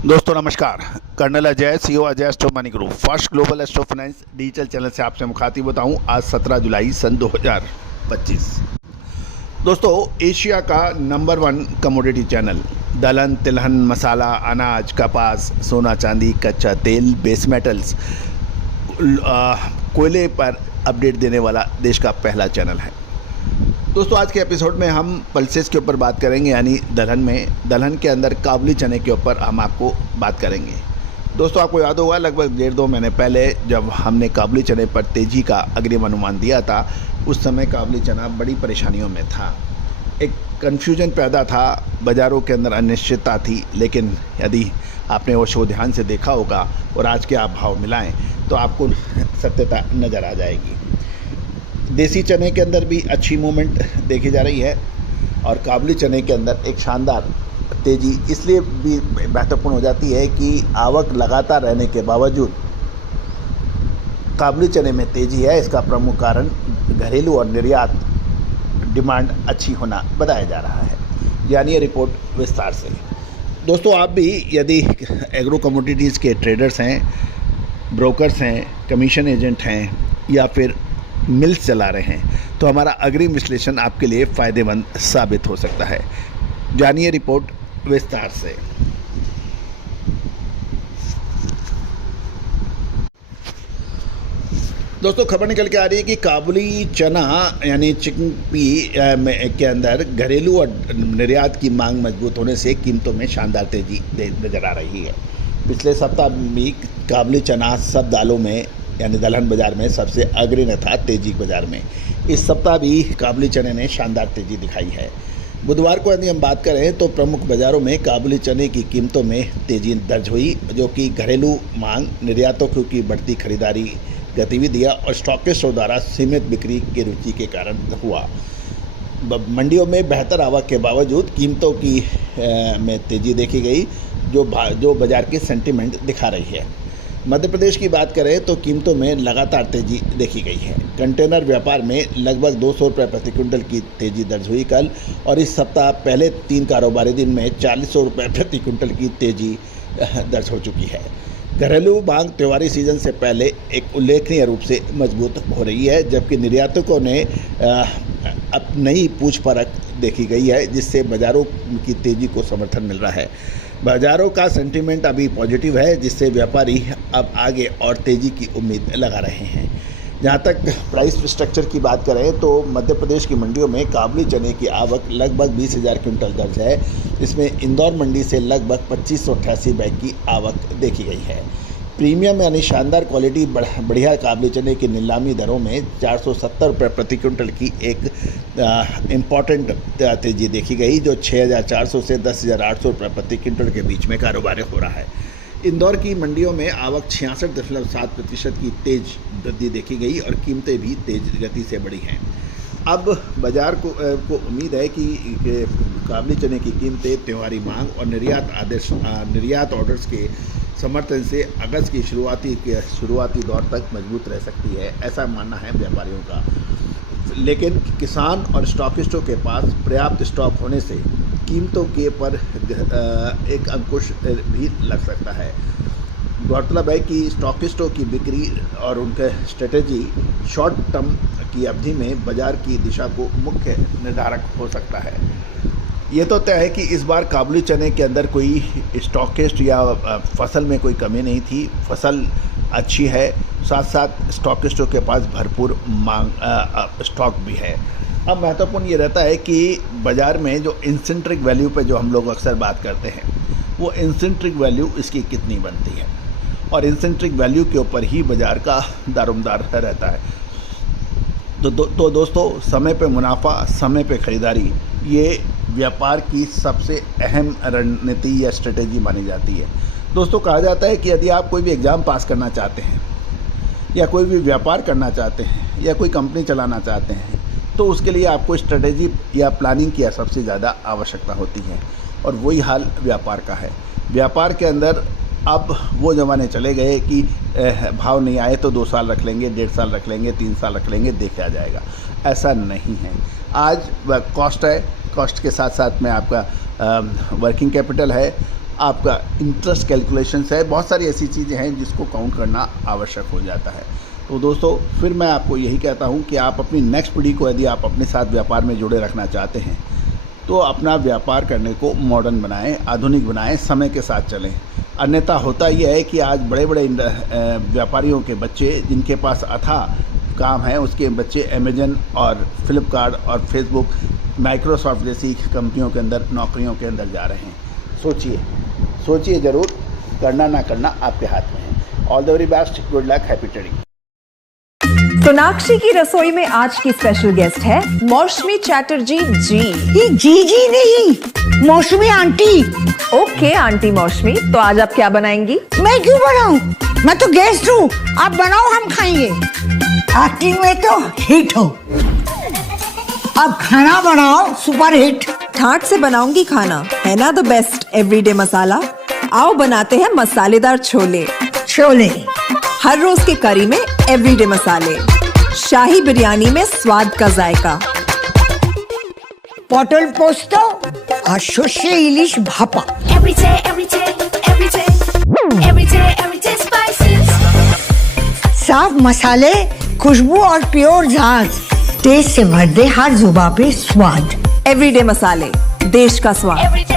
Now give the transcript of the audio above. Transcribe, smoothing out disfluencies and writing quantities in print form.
दोस्तों नमस्कार। Colonel Ajay, CEO Ajay astro money group, first global astro finance digital channel से आपसे मुखातिब होता हूं। आज 17 जुलाई सन 2025। दोस्तों, एशिया का नंबर 1 कमोडिटी चैनल दलहन, तिलहन, मसाला, अनाज, कपास, सोना चांदी, कच्चा तेल, बेस मेटल्स, कोयले पर अपडेट देने वाला देश का पहला चैनल है। दोस्तों, आज के एपिसोड में हम पल्सेस के ऊपर बात करेंगे, यानी दलहन के अंदर काबुली चने के ऊपर हम आपको बात करेंगे। दोस्तों, आपको याद होगा लगभग 1.5-2 महीने पहले जब हमने काबुली चने पर तेज़ी का अग्रिम अनुमान दिया था, उस समय काबुली चना बड़ी परेशानियों में था। एक कन्फ्यूजन पैदा था, बाज़ारों के अंदर अनिश्चितता थी। लेकिन यदि आपने वो शो ध्यान से देखा होगा और आज के आप भाव मिलाएं तो आपको सत्यता नज़र आ जाएगी। देसी चने के अंदर भी अच्छी मूवमेंट देखी जा रही है और काबुली चने के अंदर एक शानदार तेज़ी इसलिए भी महत्वपूर्ण हो जाती है कि आवक लगातार रहने के बावजूद काबुली चने में तेज़ी है। इसका प्रमुख कारण घरेलू और निर्यात डिमांड अच्छी होना बताया जा रहा है। यानी ये रिपोर्ट विस्तार से। दोस्तों, आप भी यदि एग्रो कमोडिटीज़ के ट्रेडर्स हैं, ब्रोकर्स हैं, कमीशन एजेंट हैं या फिर मिल्स चला रहे हैं तो हमारा अग्रिम विश्लेषण आपके लिए फ़ायदेमंद साबित हो सकता है। जानिए रिपोर्ट विस्तार से। दोस्तों, खबर निकल के आ रही है कि काबुली चना यानी चिकपी के अंदर घरेलू और निर्यात की मांग मजबूत होने से कीमतों में शानदार तेज़ी नज़र आ रही है। पिछले सप्ताह भी काबुली चना सब दालों में यानी दलहन बाज़ार में सबसे अग्रणी था तेजी बाज़ार में। इस सप्ताह भी काबुली चने ने शानदार तेज़ी दिखाई है। बुधवार को यदि हम बात करें तो प्रमुख बाज़ारों में काबुली चने की कीमतों में तेज़ी दर्ज हुई, जो कि घरेलू मांग, निर्यातकों की बढ़ती खरीदारी गतिविधियाँ और स्टॉकिस्टों द्वारा सीमित बिक्री की रुचि के कारण हुआ। मंडियों में बेहतर आवक के बावजूद कीमतों की में तेज़ी देखी गई, जो बाज़ार की सेंटिमेंट दिखा रही है। मध्य प्रदेश की बात करें तो कीमतों में लगातार तेज़ी देखी गई है। कंटेनर व्यापार में लगभग 200 रुपये प्रति क्विंटल की तेज़ी दर्ज हुई कल, और इस सप्ताह पहले 3 कारोबारी दिन में 400 रुपये प्रति क्विंटल की तेज़ी दर्ज हो चुकी है। घरेलू मांग त्योहारी सीजन से पहले एक उल्लेखनीय रूप से मजबूत हो रही है, जबकि निर्यातकों ने अब नई पूछ परख देखी गई है, जिससे बाज़ारों की तेज़ी को समर्थन मिल रहा है। बाज़ारों का सेंटीमेंट अभी पॉजिटिव है, जिससे व्यापारी अब आगे और तेज़ी की उम्मीद लगा रहे हैं। जहां तक प्राइस स्ट्रक्चर की बात करें तो मध्य प्रदेश की मंडियों में काबुली चने की आवक लगभग 20,000 क्विंटल दर्ज है। इसमें इंदौर मंडी से लगभग 2588 बैग की आवक देखी गई है। प्रीमियम यानी शानदार क्वालिटी बढ़िया काबुली चने की नीलामी दरों में 470 रुपये प्रति क्विंटल की एक इम्पॉर्टेंट तेज़ी देखी गई, जो 6,400 से 10,800 रुपये प्रति क्विंटल के बीच में कारोबार हो रहा है। इंदौर की मंडियों में आवक 66.7% की तेज वृद्धि देखी गई और कीमतें भी तेज गति से बढ़ी हैं। अब बाज़ार को उम्मीद है कि काबुली चने की कीमतें त्योहारी मांग और निर्यात ऑर्डर्स के समर्थन से अगस्त की शुरुआती दौर तक मजबूत रह सकती है, ऐसा मानना है व्यापारियों का। लेकिन किसान और स्टॉकिस्टों के पास पर्याप्त स्टॉक होने से कीमतों के पर एक अंकुश भी लग सकता है। गौरतलब है कि स्टॉकिस्टों की बिक्री और उनके स्ट्रेटेजी शॉर्ट टर्म की अवधि में बाज़ार की दिशा को मुख्य निर्धारक हो सकता है। ये तो तय है कि इस बार काबुली चने के अंदर कोई स्टॉकिस्ट या फसल में कोई कमी नहीं थी। फसल अच्छी है, साथ साथ स्टॉकिस्टों के पास भरपूर स्टॉक भी है। अब महत्वपूर्ण ये रहता है कि बाज़ार में जो इंसेंट्रिक वैल्यू पे जो हम लोग अक्सर बात करते हैं, वो इंसेंट्रिक वैल्यू इसकी कितनी बनती है, और इंसेंट्रिक वैल्यू के ऊपर ही बाज़ार का दारोमदार रहता है। तो दोस्तों, समय पे मुनाफा, समय पे ख़रीदारी, ये व्यापार की सबसे अहम रणनीति या स्ट्रेटेजी मानी जाती है। दोस्तों, कहा जाता है कि यदि आप कोई भी एग्ज़ाम पास करना चाहते हैं या कोई भी व्यापार करना चाहते हैं या कोई कंपनी चलाना चाहते हैं, तो उसके लिए आपको स्ट्रेटेजी या प्लानिंग की सबसे ज़्यादा आवश्यकता होती है, और वही हाल व्यापार का है। व्यापार के अंदर अब वो ज़माने चले गए कि भाव नहीं आए तो 2 साल रख लेंगे, 1.5 साल रख लेंगे, 3 साल रख लेंगे, देखा जाएगा। ऐसा नहीं है। आज कॉस्ट है, कॉस्ट के साथ साथ में आपका वर्किंग कैपिटल है, आपका इंटरेस्ट कैलकुलेशंस है, बहुत सारी ऐसी चीज़ें हैं जिसको काउंट करना आवश्यक हो जाता है। तो दोस्तों फिर मैं आपको यही कहता हूँ कि आप अपनी नेक्स्ट पीढ़ी को यदि आप अपने साथ व्यापार में जुड़े रखना चाहते हैं तो अपना व्यापार करने को मॉडर्न बनाएं, आधुनिक बनाएं, समय के साथ चलें। अन्यथा होता यह है कि आज बड़े बड़े व्यापारियों के बच्चे जिनके पास अथाह काम है, उसके बच्चे अमेजन और फ्लिपकार्ट और फेसबुक, माइक्रोसॉफ्ट जैसी कंपनियों के अंदर नौकरियों के अंदर जा रहे हैं। सोचिए ज़रूर, करना ना करना आपके हाथ में है। All the very best, good luck, happy trading. Sonakshi की रसोई में आज की स्पेशल गेस्ट है मौसमी चैटर्जी जी। ये जी नहीं, मौसमी आंटी। ओके आंटी मौसमी, तो आज आप क्या बनाएंगी? मैं क्यों बनाऊं? मैं तो गेस्ट हूँ, आप बनाओ, हम खाएंगे। एक्टिंग में तो हिट हो, अब खाना बनाओ सुपर हिट। ठाट से बनाऊंगी खाना, है ना द बेस्ट एवरीडे मसाला। आओ बनाते हैं मसालेदार छोले। हर रोज के करी में एवरीडे मसाले, शाही बिरयानी में स्वाद का जायका। पटल पोस्तो और सर्षे इलिश भापा। साफ मसाले, खुशबू और प्योर झांझ, टेस्ट से भर दे हर जुबान पे स्वाद। एवरीडे मसाले, देश का स्वाद।